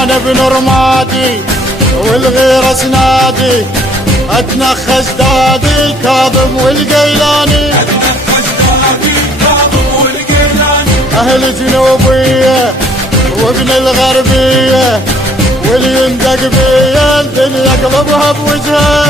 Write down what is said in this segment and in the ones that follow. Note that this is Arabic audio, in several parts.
وانا ابن رمادي والغيرة سنادي، اتنخس دادي كاظم والقيلاني، اهل جنوبية وابن الغربية واللي يندق بيا الدنيا قلبها بوجهه.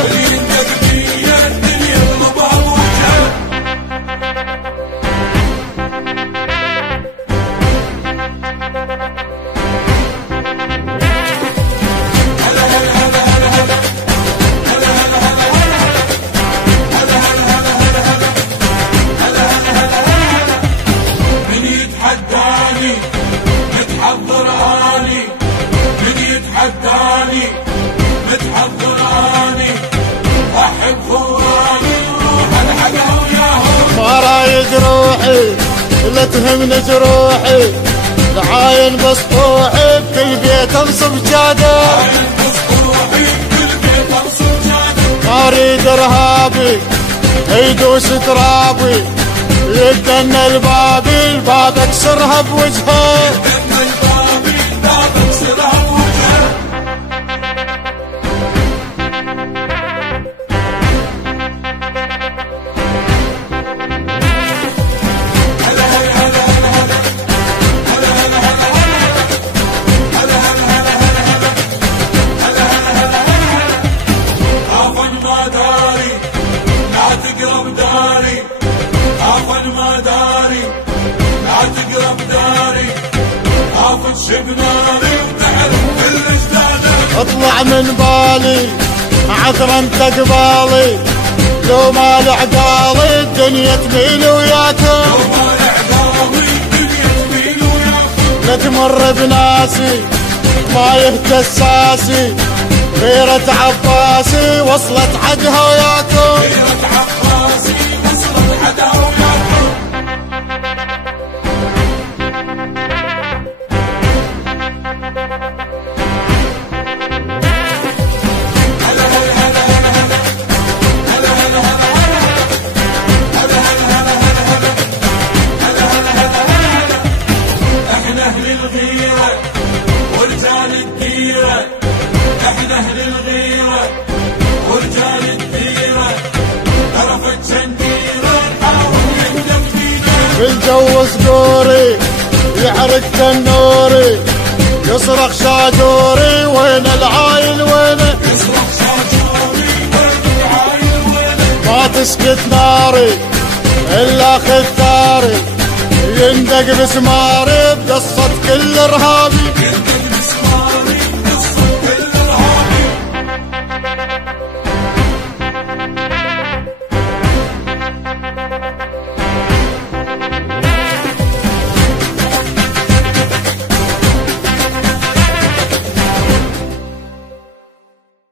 متحداني متحضراني احب ثواني وروح الحق وياهم. ما رايد روحي لا تهمني جروحي، العاين بسطوحي بكل بيت انصب جاده، ما اريد ارهابي يدوس ترابي، يدنا البابي الباب اكسرها بوجهه. اطلع من بالي عذرا تقبالي، لو ما لعقالي الدنيا تميل وياكم، لا تمر بناسي ما يهتز ساسي، غيرة عباسي وصلت عدها وياكم. احنا اهل الغيرة ورجال الديرة، طرف الجنديرة نحاول يهدم فينا، بالجو صقوري يحرق تنوري، يصرخ شاجوري وين العايل وينه، يصرخ شاجوري وين العايل وينه، ما تسكت ناري الا خثاري، يندق بسماري بقصة كل ارهابي.